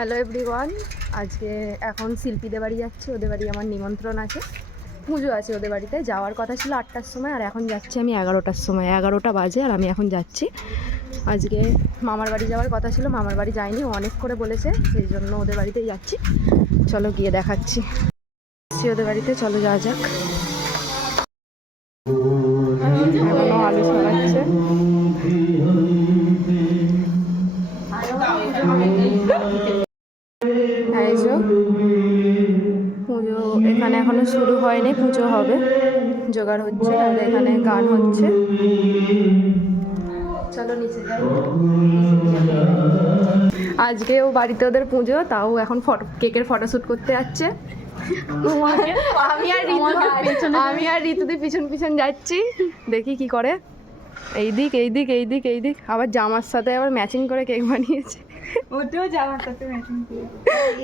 Hello everyone, আজকে এখন শিল্পীদের বাড়ি যাচ্ছি। ওদের বাড়ি আমার নিমন্ত্রণ আছে, পুজো আছে ওদের বাড়িতে। যাওয়ার কথা ছিল 8টার সময়, আর এখন যাচ্ছি আমি 11টার সময়। 11টা বাজে আর আমি এখন যাচ্ছি। আজকে মামার বাড়ি যাওয়ার কথা ছিল, মামার বাড়ি যাইনি, অনেক করে বলেছে, সেই জন্য ওদের বাড়িতেই যাচ্ছি। চলো গিয়ে দেখাচ্ছি ওদের বাড়িতে। চলো যাওয়া যাক। এখনো আলু ছড়াচ্ছে। পুজো এখানে এখনো শুরু হয়নি, পুজো হবে, জোগাড় হচ্ছে, আর এখানে গান হচ্ছে। চলো নিচে যাই। আজকেও বাড়িতে ওদের পুজো, তাও এখন কেকের ফটোশ্যুট করতে যাচ্ছে। আমি আর ঋতুদি পিছন পিছন যাচ্ছি, দেখি কি করে। এইদিক এইদিক এইদিক এইদিক, আবার জামার সাথে আবার ম্যাচিং করে কেক বানিয়েছে। ওটাও জামার সাথে ম্যাচিং করে।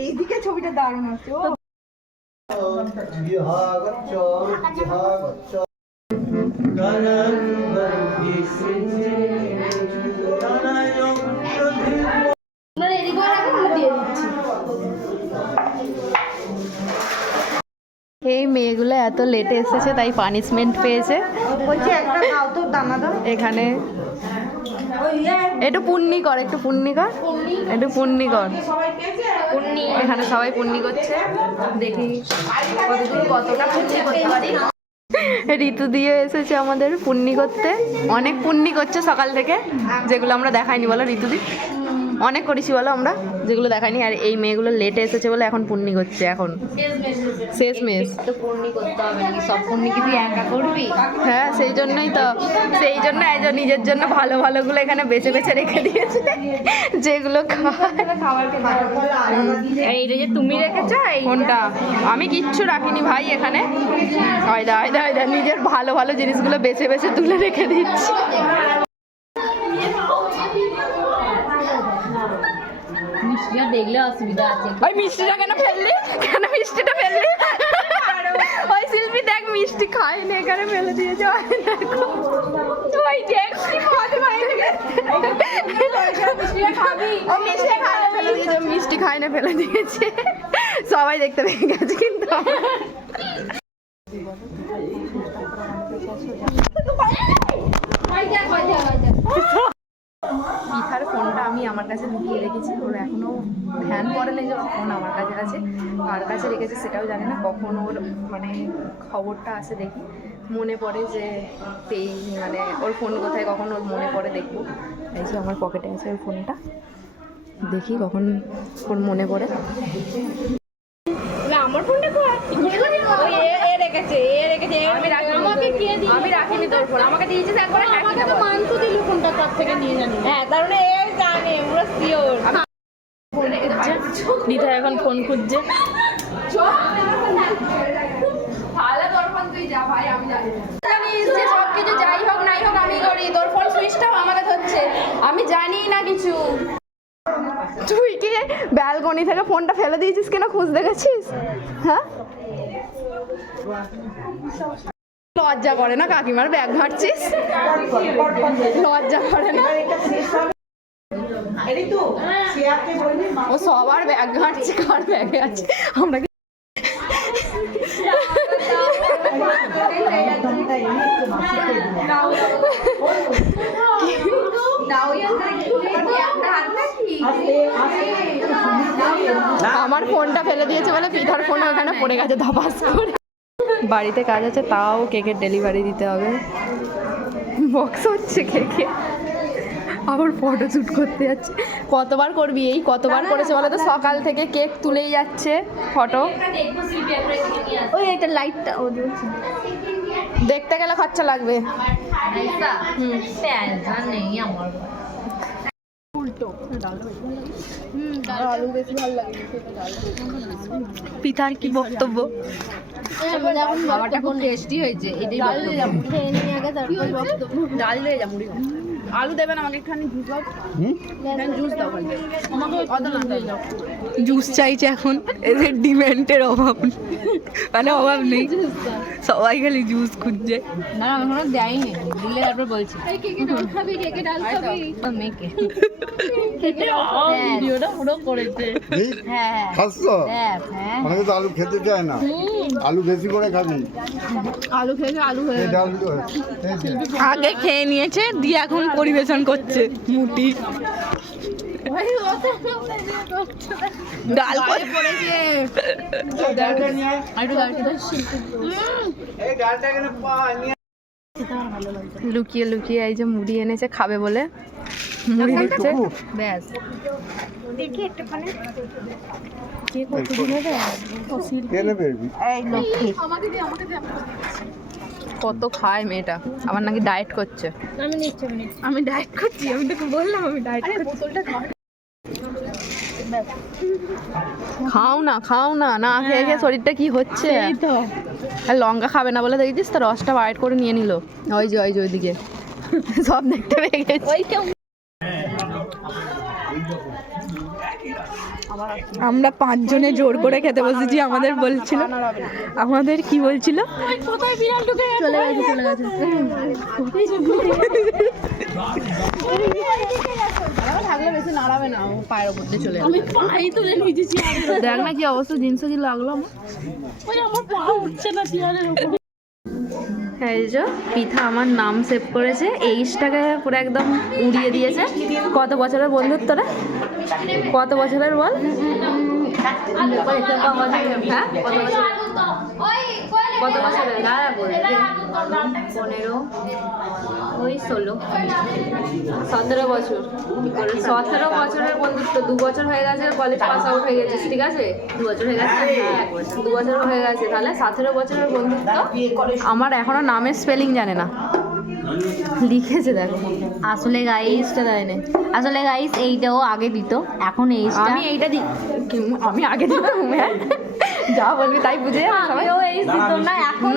এইদিকে ছবিটা দারুণ আছে। এই মেয়েগুলো এত লেটে এসেছে, তাই পানিশমেন্ট পেয়েছে। এখানে একটু পুণ্যি কর, একটু পুণ্যি কর, একটু পুণ্যি কর। এখানে সবাই পুণ্যি করছে, দেখি কতটা পুণ্যি করতে পারি। ঋতু দিয়ে এসেছে আমাদের পুণ্যি করতে, অনেক পুণ্যি করছে সকাল থেকে, যেগুলো আমরা দেখাইনি। বলো ঋতুদি, অনেক করেছি বলো আমরা, যেগুলো দেখাইনি। আর এই মেয়েগুলো লেটে এসেছে বলে এখন পুণ্যি করছে। এখন শেষ মেশ তো পুণ্যি করতে হবে নাকি? সব পুণ্যি কি তুই একা করবি? হ্যাঁ, সেই জন্যই তো, সেই জন্য নিজের জন্য ভালো ভালোগুলো এখানে বেছে বেছে রেখে দিয়েছে, যেগুলো এইটা যে তুমি রেখেছো। কোনটা? আমি কিচ্ছু রাখিনি ভাই এখানে। হয়দা হয়দা হয়দা নিজের ভালো ভালো জিনিসগুলো বেছে বেছে তুলে রেখে দিচ্ছি। মিষ্টিটা দেখলে অসুবিধা আছে। ওই মিষ্টিটা কেন ফেললি? কেন মিষ্টিটা ফেললি? ওই শিল্পী দেখ মিষ্টি খায় না, এখানে ফেলে দিয়েছে। ওই দেখ মিষ্টি খায় না, ফেলে দিয়েছে। সবাই দেখতে পেয়ে গেছে কিন্তু। পিঠার ফোনটা আমি আমার কাছে লুকিয়ে রেখেছি, ওর এখনো ধ্যান পড়ে নেই যে ওর ফোন আমার কাছে আছে। কার কাছে রেখেছে সেটাও জানি না। কখন ওর মানে খবরটা আসে দেখি, মনে পড়ে যে মানে ওর ফোন কোথায়, কখন ওর মনে পড়ে দেখবো। এই যে আমার পকেটে আছে ওর ফোনটা, দেখি কখন ওর মনে পড়ে। আমার ফোনটা আমি রাখিনি তোর ফোন, আমাকে দিয়েছিস একবার। আমাকে তো মানতো দিল ফোনটা, তার থেকে নিয়ে জানি। হ্যাঁ, কারণ এ জানে, পুরো সিওর। দিদা এখন ফোন খুঁজছে। ভালো, তোর ফোন তুই যা ভাই, আমি জানি জানিস যে সব কিছু যাই হোক নাই হোক আমি করি। তোর ফোন সুইচটাও আমাকে ধরছে, আমি জানি না কিছু। তুই কি ব্যালকনি থেকে ফোনটা ফেলে দিয়েছিস কেন? খুঁজতে গেছিস? হ্যাঁ, লজ্জা করে না? কাকিমার ব্যাগ ঘাটছিস, লজ্জা করে না? ও সবার ব্যাগ ঘাটছে, কার ব্যাগে আছে? আমরা আমার ফোনটা ফেলে দিয়েছে বলে পিঠার ফোন ওখানে পড়ে গেছে ধপাস করে। বাড়িতে কাজ আছে, তাও কেকের ডেলিভারি দিতে হবে। বক্স হচ্ছে কেকে, আবার ফটো শ্যুট করতে যাচ্ছে। কতবার করবি? এই কতবার করেছে বলে তো, সকাল থেকে কেক তুলেই যাচ্ছে, ফটো। ওই এটা লাইটটা ও দেখতে গেলে খরচা লাগবে। পিঠার কি বক্তব্য? খাবারটা খুব টেস্টি হয়েছে। ডাল দিয়ে যা মুড়ি। আলু দেবেন আমাকে, একটুখানি জুস দাও। জুস দাও, জুস চাইছে এখন। এদের ডিমান্ডের অভাব, মানে অভাব নেই, সবাই খালি জুস খুঁজছে। না, এখনো দেয়নি। দিলে তারপর বলছি মেয়েকে ভিডিওটা পুরো করেছে। হ্যাঁ খাচ্ছো? হ্যাঁ হ্যাঁ অনেকে তো আলু খেতে চায় না, আলু বেশি করে খাবি। আলু খেয়ে আলু হয়ে এই ডাল এই যে। আগে খেয়ে নিয়েছে দিয়ে এখন পরিবেশন করছে মুটি ডাল পড়েছে লুকিয়ে লুকিয়ে এই যে মুড়ি এনেছে খাবে বলে মুড়ি দিচ্ছে ব্যাস কে নেবে? কত খায় মেয়েটা, আবার নাকি ডায়েট করছে। আমি ডায়েট করছি, আমি তোকে বললাম আমি ডায়েট করছি। খাও না খাও না, না খেয়ে খেয়ে শরীরটা কি হচ্ছে। আর লঙ্কা খাবে না বলে দেখেছিস তো রসটা বাইট করে নিয়ে নিল। ওই যে ওইদিকে সব দেখতে পেয়ে গেছি। আমরা 5 জনে জোর করে খেতে বসেছি। আমাদের বলছিল, আমাদের কি বলছিল, চলে গেছে থাকলে বেশি নাড়াবে না, পায়ের উপর দিয়ে চলে যাবে। দেখ না কি অবস্থা, জিনিস কি লাগলো হ্যাঁ। এই যে পিঠা আমার নাম সেভ করেছে, এইচটাকে পুরো একদম উড়িয়ে দিয়েছে। কত বছরের বন্ধুত্ব রে, কত বছরের বল? হ্যাঁ কত বছরের? 15 ওই 16 17 বছর। 17 বছরের বন্ধুত্ব, 2 বছর হয়ে গেছে কলেজ পাস আউট হয়ে গেছিস, ঠিক আছে? 2 বছর হয়ে গেছে, 2 বছর হয়ে গেছে, তাহলে 17 বছরের বন্ধুত্ব। আমার এখনো নামের স্পেলিং জানে না, লিখেছে দেখো। আসলে গাইসটা দেয় না, আসলে গাইস এইটাও আগে দিত, এখন এইটা আমি এইটা আমি আগে দিতাম। হ্যাঁ যা বলবি তাই বুঝে যাবে সবাই। এই দিত না এখন।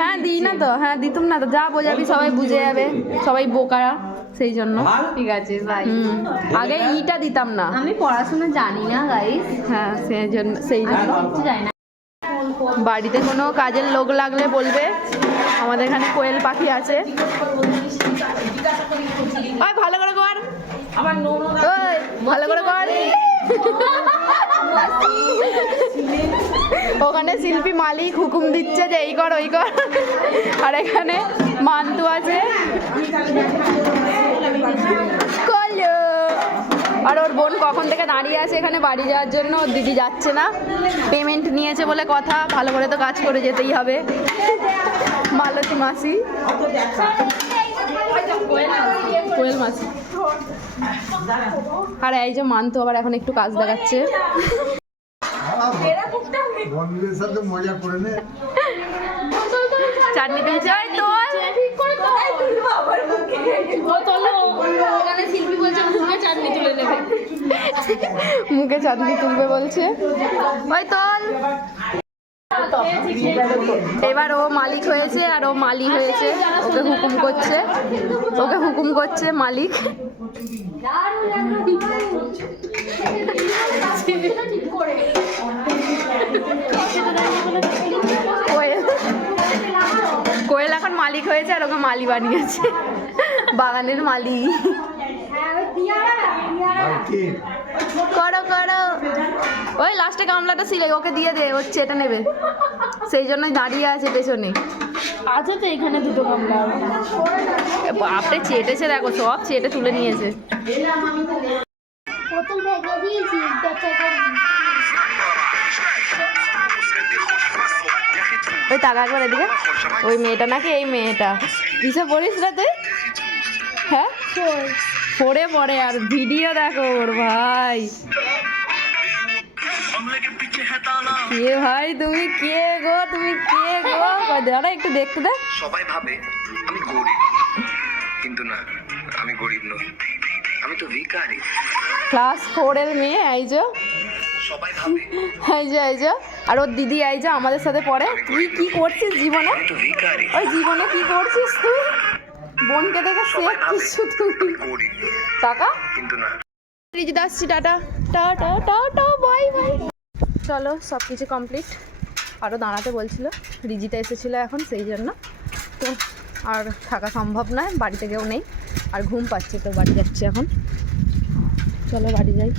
হ্যাঁ দিই না তো, হ্যাঁ দিতুম না তো, যা বোঝাবি সবাই বুঝে যাবে, সবাই বোকারা, সেই জন্য। ঠিক আছে ভাই, আগে ইটা দিতাম না। আমি পড়াশোনা জানি না গাইস, হ্যাঁ সেই জন্য কিছু জানি না। বাড়িতে কোনো কাজের লোক লাগলে বলবে, আমাদের এখানে কোয়েল পাখি আছে। ওই ভালো করে কর, ওই ভালো করে কর। ওখানে শিল্পী মালিক হুকুম দিচ্ছে যে এই কর ওই কর, আর এখানে মান্তু আছে। আর ওর বোন কখন থেকে দাঁড়িয়ে আছে এখানে বাড়ি যাওয়ার জন্য, ওর দিদি যাচ্ছে না, পেমেন্ট নিয়েছে বলে কথা, ভালো করে তো কাজ করে যেতেই হবে। মালতী মাসি, কোয়েল মাসি। আর এই যে মান্তু আবার এখন একটু কাজ দেখাচ্ছে। বন্ধুদের সাথে মজা করে নে। চাটনি পেয়েছে মুখে চাটনি তুলবে বলছে, ওই তোল। এবার ও মালিক হয়েছে আর ও মালি হয়েছে, ওকে হুকুম করছে মালিক। কোয়েল এখন মালিক হয়েছে আর ওকে মালি বানিয়েছে, বাগানের মালি। করো করো, ওই লাস্টে গামলাটা ছিলে ওকে দিয়ে দে, ওর চেটে নেবে, সেই জন্যই দাঁড়িয়ে আছে পেছনে। আছে তো এখানে 2টো গামলা। বাপরে চেটেছে দেখো, সব চেটে তুলে নিয়েছে। ওই টাকা একবার এদিকে, ওই মেয়েটা নাকি এই মেয়েটা, কিসে পড়িস রে তুই? হ্যাঁ পড়ে পড়ে, আর ভিডিও দেখো ওর ভাই। কে ভাই তুমি, কে গো তুমি, কে গো? দাঁড়া একটু দেখতে দে। সবাই ভাবে আমি গরিব, কিন্তু না, আমি গরিব নই, আমি তো ভিখারি। ক্লাস 4 এর মেয়ে আইজো, সবাই ভাবে আইজো আর ওর দিদি আইজো আমাদের সাথে পড়ে। তুই কি করছিস জীবনে? আমি তো ভিখারি, ওই জীবনে কি করছিস তুই? বোনকে দেখে শেখ কিছু তুই। গরিব টাকা কিন্তু না। রিজিত আসছি, tata tata tata bye bye. চলো সব কিছু কমপ্লিট। আরও দাঁড়াতে বলছিল, রিজিতা এসেছিলো এখন সেই জন্য, তো আর থাকা সম্ভব নয়, বাড়িতে কেউ নেই, আর ঘুম পাচ্ছে তো বাড়ি যাচ্ছি এখন। চলো বাড়ি যাই।